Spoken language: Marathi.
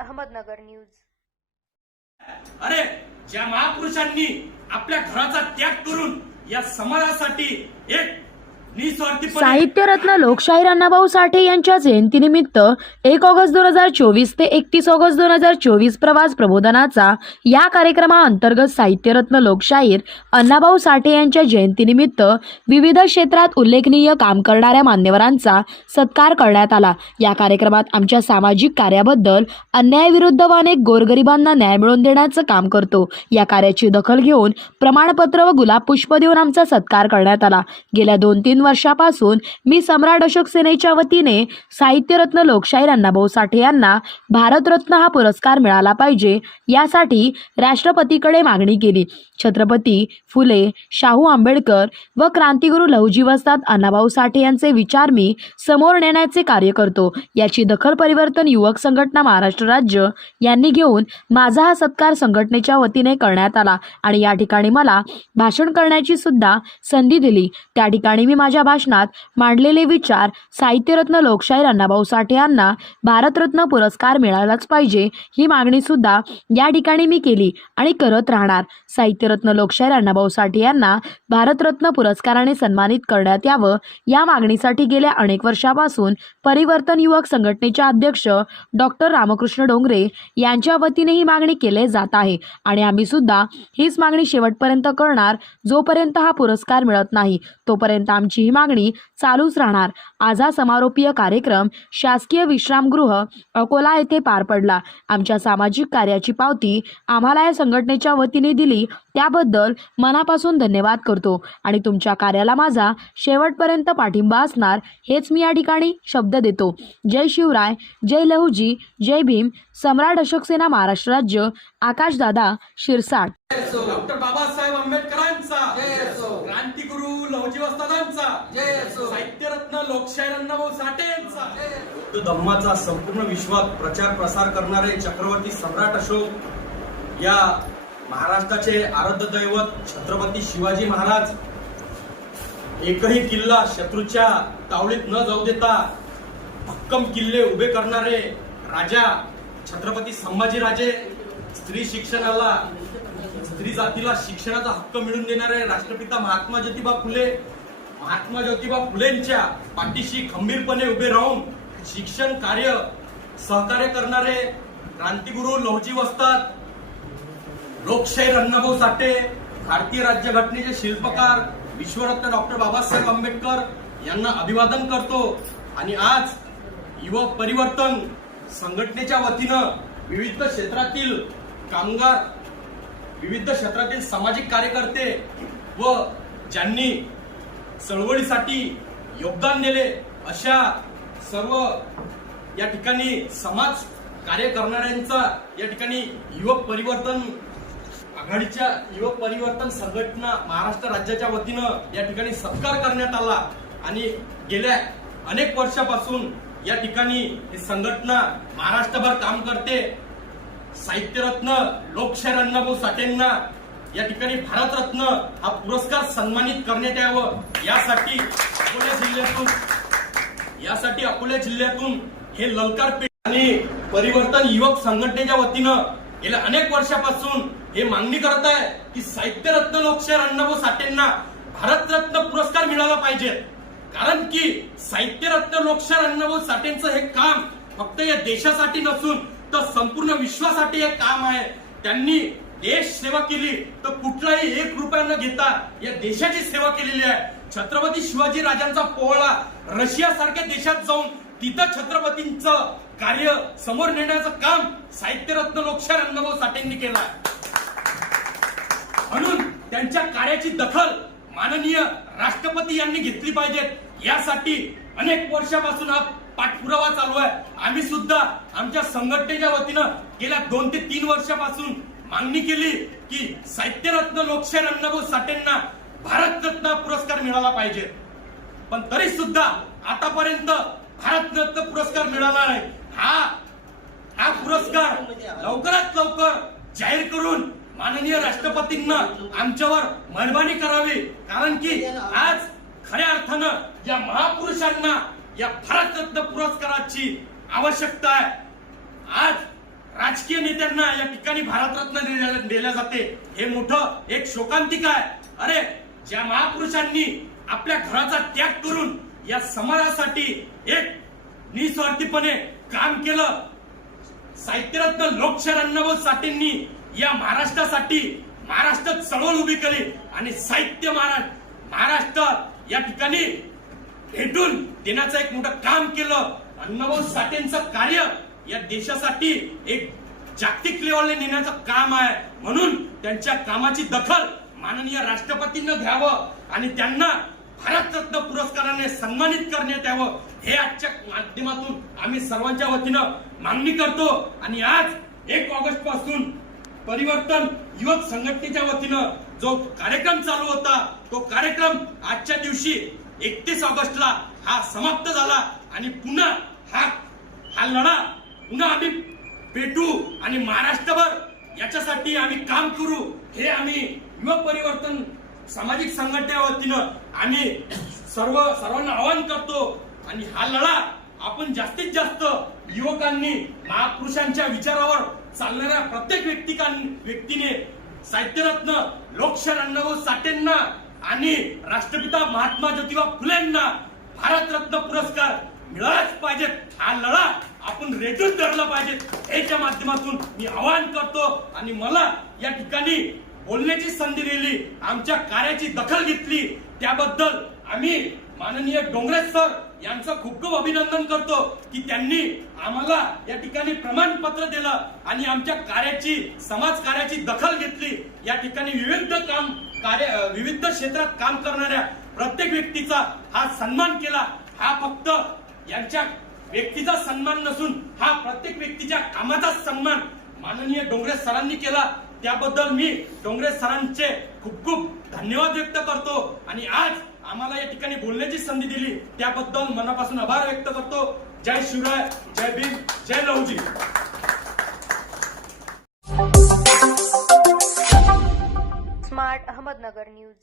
अहमदनगर न्यूज। अरे ज्या महापुरुषांनी आपल्या घराचा त्याग करून या समाजासाठी एक साहित्यरत्न लोकशाहीर अण्णाभाऊ साठे यांच्या जयंतीनिमित्त 1 ऑगस्ट 2024 ते 31 ऑगस्ट 2024 प्रवास प्रबोधनाचा या कार्यक्रमाअंतर्गत साहित्यरत्न लोकशाहीर अण्णाभाऊ साठे यांच्या जयंतीनिमित्त विविध क्षेत्रात उल्लेखनीय काम करणाऱ्या मान्यवरांचा सत्कार करण्यात आला। या कार्यक्रमात आमच्या सामाजिक कार्याबद्दल अन्यायाविरुद्ध व अनेक गोरगरिबांना न्याय मिळवून देण्याचं काम करतो या कार्याची दखल घेऊन प्रमाणपत्र व गुलाब पुष्प देऊन आमचा सत्कार करण्यात आला। गेल्या 2-3 वर्षापासून मी सम्राट अशोक सेनेच्या वतीने साहित्यरत्न लोकशाहीर अण्णाभाऊ साठे यांना भारतरत्न हा पुरस्कार मिळाला पाहिजे यासाठी राष्ट्रपतीकडे मागणी केली। छत्रपती फुले, शाहू आंबेडकर व क्रांतिगुरू लहुजी वस्ताद अण्णाभाऊ साठे यांचे विचार मी समोर नेण्याचे कार्य करतो याची दखल परिवर्तन युवक संघटना महाराष्ट्र राज्य यांनी घेऊन माझा हा सत्कार संघटनेच्या वतीने करण्यात आला आणि या ठिकाणी मला भाषण करण्याची सुद्धा संधी दिली। त्या ठिकाणी मी माझ्या भाषणात मांडलेले विचार साहित्यरत्न लोकशाहीर अण्णाभाऊ साठे यांना भारतरत्न पुरस्कार मिळालाच पाहिजे ही मागणी सुद्धा या ठिकाणी मी केली आणि करत राहणार। साहित्यरत्न लोकशाहीर अण्णाभाऊ साठे यांना भारतरत्न पुरस्काराने सन्मानित करण्यात यावं या मागणीसाठी गेल्या अनेक वर्षापासून परिवर्तन युवक संघटनेचे अध्यक्ष डॉक्टर रामकृष्ण डोंगरे यांच्या वतीने ही मागणी केली जात आहे आणि आम्ही सुद्धा हीच मागणी शेवटपर्यंत करणार। जोपर्यंत हा पुरस्कार मिळत नाही तोपर्यंत आमची ही मागणी चालूच राहणार। आज हा समारोपीय कार्यक्रम शासकीय विश्रामगृह अकोला येथे पार पडला। आमच्या सामाजिक कार्याची पावती आम्हाला या संघटनेच्या वतीने दिली त्याबद्दल मनापासून धन्यवाद करतो आणि तुमच्या कार्याला माझा शेवटपर्यंत पाठिंबा असणार हेच मी या ठिकाणी शब्द देतो। जय शिवराय, जय लहुजी, जय भीम, सम्राट अशोक सेना महाराष्ट्र राज्य, आकाशदादा शिरसाट। डॉक्टर बाबासाहेब आंबेडकरांचा क्रांतिगुरू लहुजी वस्तादांचा, साहित्यरत्न लोकशाहीर अण्णाभाऊ साठे यांचा, बौद्ध धर्माचा संपूर्ण विश्वात प्रचार प्रसार करणारे चक्रवर्ती सम्राट अशोक या महाराष्ट्राचे आराध्य दैवत छत्रपती शिवाजी महाराज एकही किल्ला शत्रूच्या तावडीत न जाऊ देता भक्कम किल्ले उभे करणारे राजा छत्रपती संभाजीराजे, स्त्री शिक्षणाला स्त्री जातीला शिक्षणाचा हक्क मिळवून देणारे राष्ट्रपिता महात्मा ज्योतिबा फुलेंच्या पाठीशी खंबीरपणे उभे राहून शिक्षण कार्य सहकार्य करणारे क्रांतिगुरू लहुजी वस्ताद, लोकशाहीर अण्णाभाऊ साठे, भारतीय राज्यघटनेचे शिल्पकार विश्वरत्न डॉक्टर बाबासाहेब आंबेडकर यांना अभिवादन करतो आणि आज युवक परिवर्तन संघटनेच्या वतीनं विविध क्षेत्रातील कामगार, विविध क्षेत्रातील सामाजिक कार्यकर्ते व ज्यांनी चळवळीसाठी योगदान दिले अशा सर्व या ठिकाणी समाज कार्य करणाऱ्यांचा या ठिकाणी युवक परिवर्तन आघाडीच्या युवक परिवर्तन संघटना महाराष्ट्र राज्याच्या वतीनं या ठिकाणी सत्कार करण्यात आला आणि गेल्या अनेक वर्षापासून या ठिकाणी ही संघटना महाराष्ट्रभर काम करते। साहित्यरत्न लोकशाहीर अण्णाभाऊ साठेंना या ठिकाणी भारतरत्न हा पुरस्कार सन्मानित करण्यात यावं यासाठी अकोला जिल्ह्यातून हे ललकार पेठ आणि परिवर्तन युवक संघटनेच्या वतीनं गेल्या अनेक वर्षापासून हे मागणी करत आहे की साहित्यरत्न लोकशाहीर अण्णाभाऊ साठेंना भारतरत्न पुरस्कार मिळाला पाहिजे। कारण की साहित्यरत्न लोकशाहीर अण्णाभाऊ साठेंचं हे काम फक्त या देशासाठी नसून तर संपूर्ण विश्वासाठी हे काम आहे। त्यांनी देश सेवा केली तर कुठलाही 1 रुपया न घेता या देशाची सेवा केलेली आहे। छत्रपती शिवाजी राजांचा पोवाडा रशिया सारख्या देशात जाऊन तिथं छत्रपतींचं कार्य समोर नेण्याचं काम साहित्यरत्न लोकशाहीर अण्णाभाऊ साठेंनी केलं आहे। म्हणून त्यांच्या कार्याची दखल माननीय राष्ट्रपती यांनी घेतली पाहिजे यासाठी अनेक वर्षापासून हा पाठपुरावा चालू आहे। आम्ही सुद्धा आमच्या संघटनेच्या वतीनं गेल्या 2 ते 3 वर्षापासून मागणी केली की साहित्यरत्न लोकशाहीर अण्णाभाऊ साठेंना भारतरत्न पुरस्कार मिळाला पाहिजे, पण तरी सुद्धा आतापर्यंत भारतरत्न पुरस्कार मिळाला नाही। हा पुरस्कार लवकरात लवकर जाहीर करून माननीय राष्ट्रपतींना आमच्यावर मेहरबानी करावी, कारण की आज खऱ्या अर्थानं या महापुरुषांना या भारतरत्न पुरस्काराची आवश्यकता आहे। आज राजकीय नेत्यांना या ठिकाणी भारतरत्न दिल्या जाते, हे मोठं एक शोकांतिक आहे. अरे, ज्या महापुरुषांनी आपल्या घराचा त्याग करून या समाजासाठी एक निस्वार्थीपणे काम केलं, साहित्यरत्न लोकशाहीर अण्णाभाऊ साठेंनी या महाराष्ट्रासाठी महाराष्ट्र चळवळ उभी केली आणि साहित्य महाराष्ट्र या ठिकाणी भेटून देण्याचं एक मोठं काम केलं. अण्णाभाऊ साठेंचं कार्य या देशासाठी एक जागतिक लेवलने नेण्याचं काम आहे. म्हणून त्यांच्या कामाची दखल माननीय राष्ट्रपतींना घ्यावं आणि त्यांना भारतरत्न पुरस्काराने सन्मानित करण्यात यावं, हे आजच्या माध्यमातून आम्ही सर्वांच्या वतीनं मागणी करतो. आणि आज 1 ऑगस्ट पासून परिवर्तन युवक संघटनेच्या वतीनं जो कार्यक्रम चालू होता, तो कार्यक्रम आजच्या दिवशी 31 ऑगस्टला हा समाप्त झाला आणि पुन्हा हा लढा पुन्हा आम्ही पेटू आणि महाराष्ट्रभर याच्यासाठी आम्ही काम करू, हे आम्ही युवक परिवर्तन सामाजिक संघटनेच्या वतीनं आम्ही सर्वांना आवाहन करतो. आणि हा लढा आपण जास्तीत जास्त युवकांनी महापुरुषांच्या विचारावर चालणाऱ्या प्रत्येक व्यक्तीने साहित्यरत्न लोकशाहीर अण्णाभाऊ साठेंना आणि राष्ट्रपिता महात्मा ज्योतिबा फुलेंना भारतरत्न पुरस्कार मिळालाच पाहिजेत. हा लढा आपण रेटून धरला पाहिजे, याच्या माध्यमातून मी आवाहन करतो. आणि मला या ठिकाणी बोलण्याची संधी दिली, आमच्या कार्याची दखल घेतली, त्याबद्दल आम्ही माननीय डोंगरे सर यांचं खूप खूप अभिनंदन करतो की त्यांनी आम्हाला या ठिकाणी प्रमाणपत्र दिलं आणि आमच्या कार्याची समाज कार्याची दखल घेतली. या ठिकाणी विविध क्षेत्रात काम करणाऱ्या प्रत्येक व्यक्तीचा हा सन्मान केला. हा फक्त यांच्या व्यक्तीचा सन्मान नसून हा प्रत्येक व्यक्तीच्या कामाचा सन्मान माननीय डोंगरे सरांनी केला. त्याबद्दल मी डोंगरे सरांचे खूप खूप धन्यवाद व्यक्त करतो. आणि आज आम्हाला या ठिकाणी बोलण्याची संधी दिली त्याबद्दल मनापासून आभार व्यक्त करतो. जय शिवराय, जय भीम, जय लहुजी. Smart Ahmednagar news.